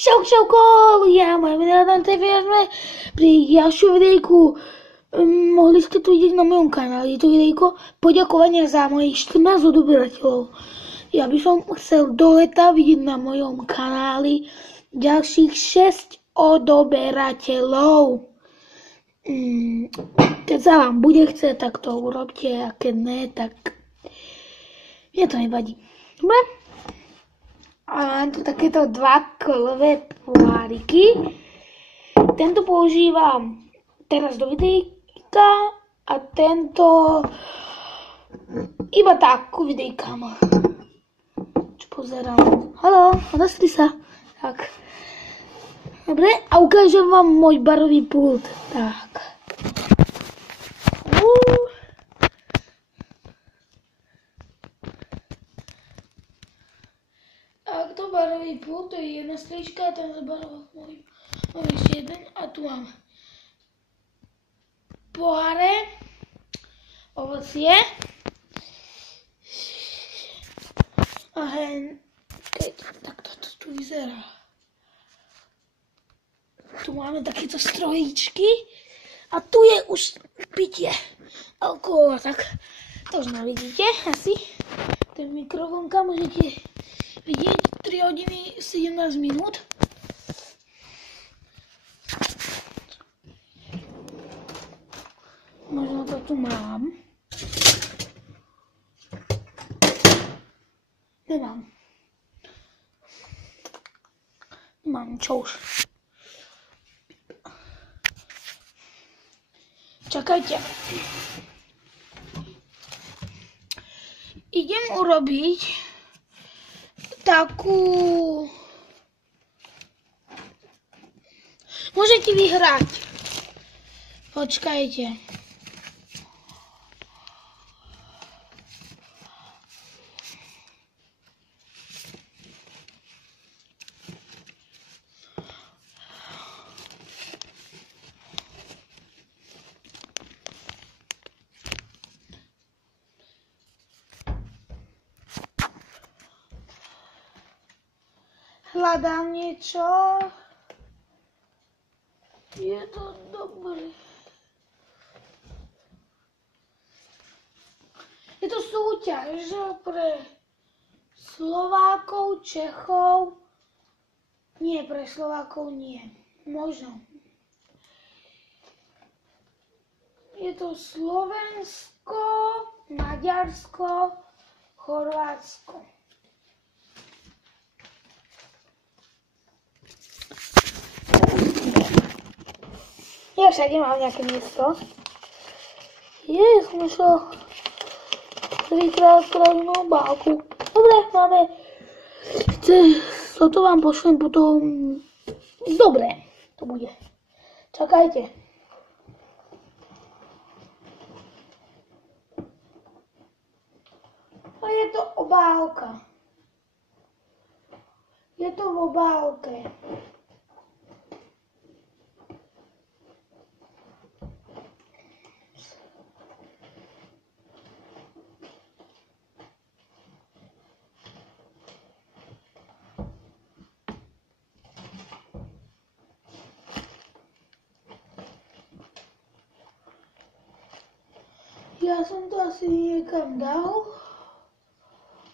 Čauko, já moje milé jsme při dalším videjku. Mohli jste to vidět na mém kanále, je to videjko poděkování za mojich 14 odberateľov. Já bych chcel do leta vidět na mojom kanáli dalších 6 odberateľov. Keď sa vám bude chcieť, tak to urobte, a keď ne, tak mne to nevadí. Dobre? A mám tu takéto dva kolové poháriky. Tento používam teraz do videjka a tento iba tak ku videjkám. Čo pozerám. Haló, odastri sa. Tak. Dobre, a ukážem vám môj barový pult. Tak. A to barový pult, to je jedna slička, ten zabaroval môj. Mám ešte jeden a tu mám poháre, ovocie a hen, keď takto to tu vyzerá. Tu máme takéto strojíčky a tu je už pitie alkohola, tak to už nevidíte asi. Ten mikrovlnka môžete vidieť 3 hodiny 17 minút. Možno to tu mám. Nemám. Nemám, čo už. Čakajte. Idem urobiť takú... Môžete vyhrať. Počkajte. Hľadám niečo. Je to dobré. Je to súťaž pre Slovákov, Čechov. Nie, pre Slovákov nie. Možno. Je to Slovensko, Maďarsko, Chorvátsko. Ja všade mám nejaké miesto. Som šel prvýkrát pravnú obálku. Dobre, máme. Toto vám pošlem potom. Dobre, to bude. Čakajte. A je to obálka. Je to v obálke. Ja som to asi niekam dal.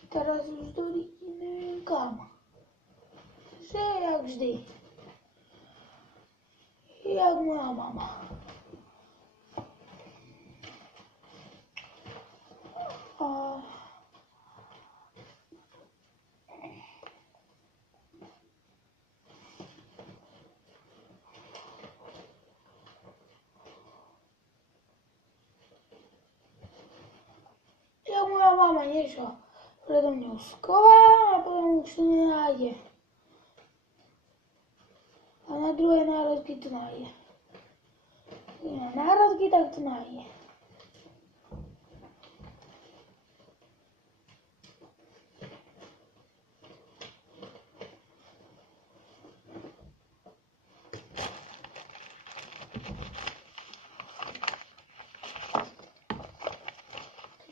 Teraz už to neviem kam. Že jak vždy. Jak moja mama. Moja mama niečo predo mňou schová a potom už to nenájde. A na druhé národky to nájde. Keď na národky, tak to nájde.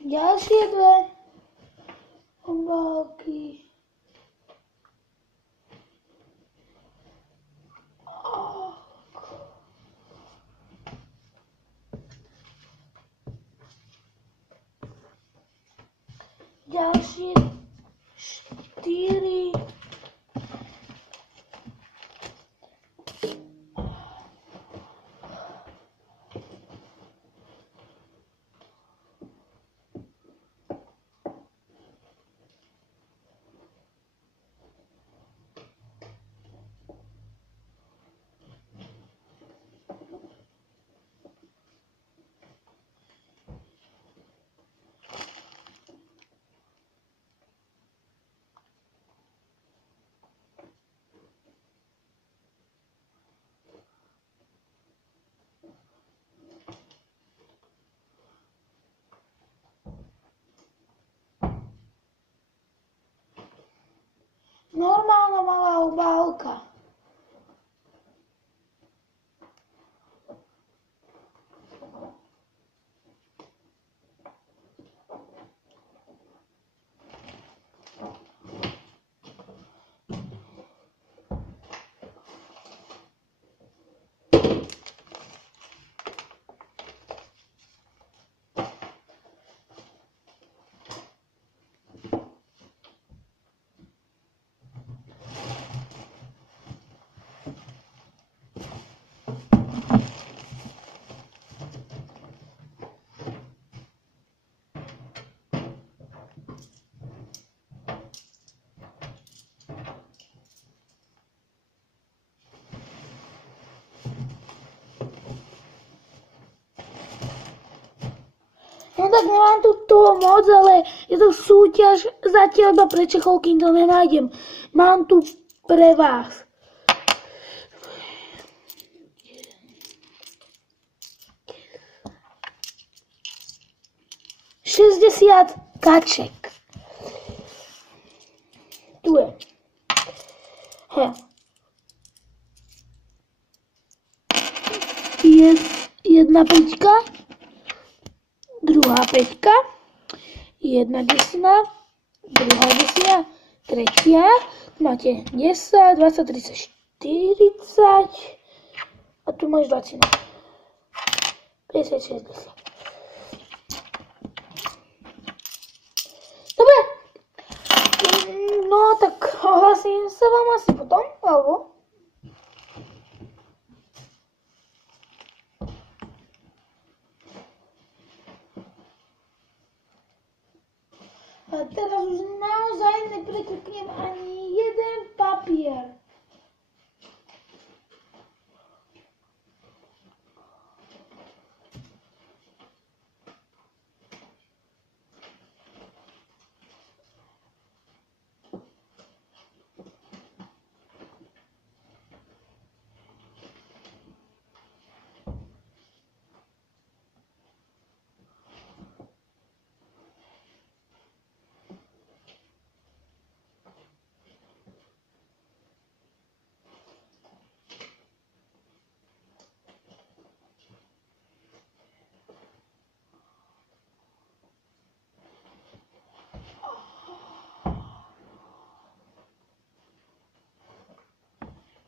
Ďalšie dve obálky. ďalšie 4. Normálna malá obálka. No tak nemám tu toho moc, ale je to súťaž zatiaľ iba pre Čechov, kým to nenájdem. Mám tu pre vás. Šesťdesiat kaček. Tu je. Je jedna peťka. Druhá peťka, jedna desina, druhá desina, tretia, máte 10, 20, 30, 40 a tu máš 20, 50, 60. Dobre, no tak ohlasím sa vám asi potom, alebo? A teraz už naozaj neprekliknem ani jeden papier.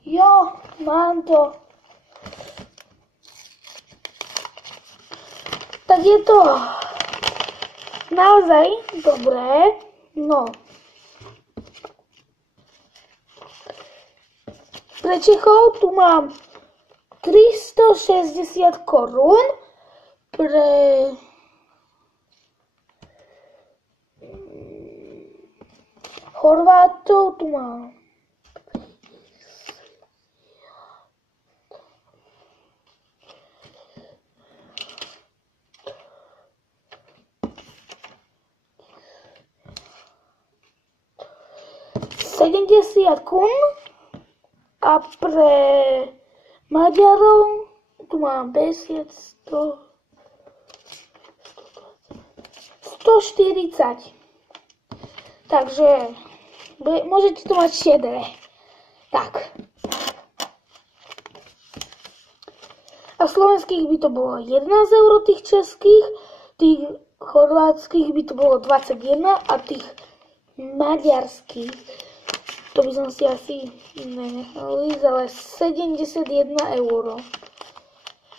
Jo, mám to. Tak je to naozaj dobré. No. Pre Čechov tu mám 360 korún. Pre Chorvátov tu mám 70 kun a pre Maďarov tu mám 50, 100, 140. Takže môžete to mať šedé. Tak. A slovenských by to bolo 11 eur, tých českých, tých chorvátskych by to bolo 21 a tých maďarských, to by som si asi nenechal ísť, ale 71 eur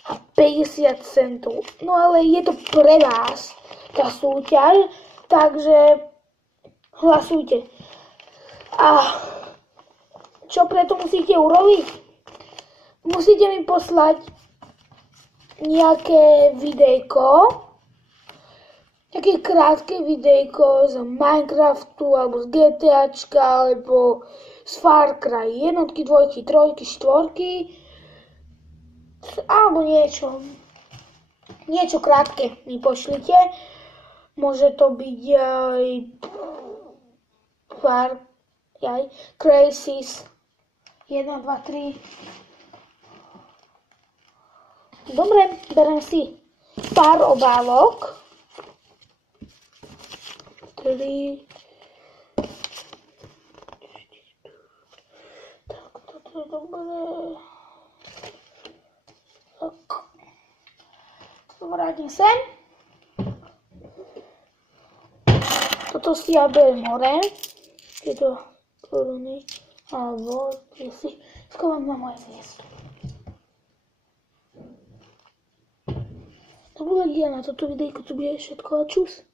a 50 centov. No ale je to pre vás tá súťaž, takže Hlasujte. A čo preto musíte urobiť? Musíte mi poslať nejaké videjko, také krátke videjko z Minecraftu, alebo z GTAčka, alebo z Far Cry jednotky, dvojky, trojky, štvorky, alebo niečo krátke mi pošlite. Môže to byť aj Crazies 1, 2, 3. Dobre, berem si pár obálok. 3. Tak, toto je dobré. Tak. Vrátim sem. Toto si ja berem hore. Tieto koruny. Alebo si schovám na moje miesto. To bude na toto videjko, to bude všetko a čus.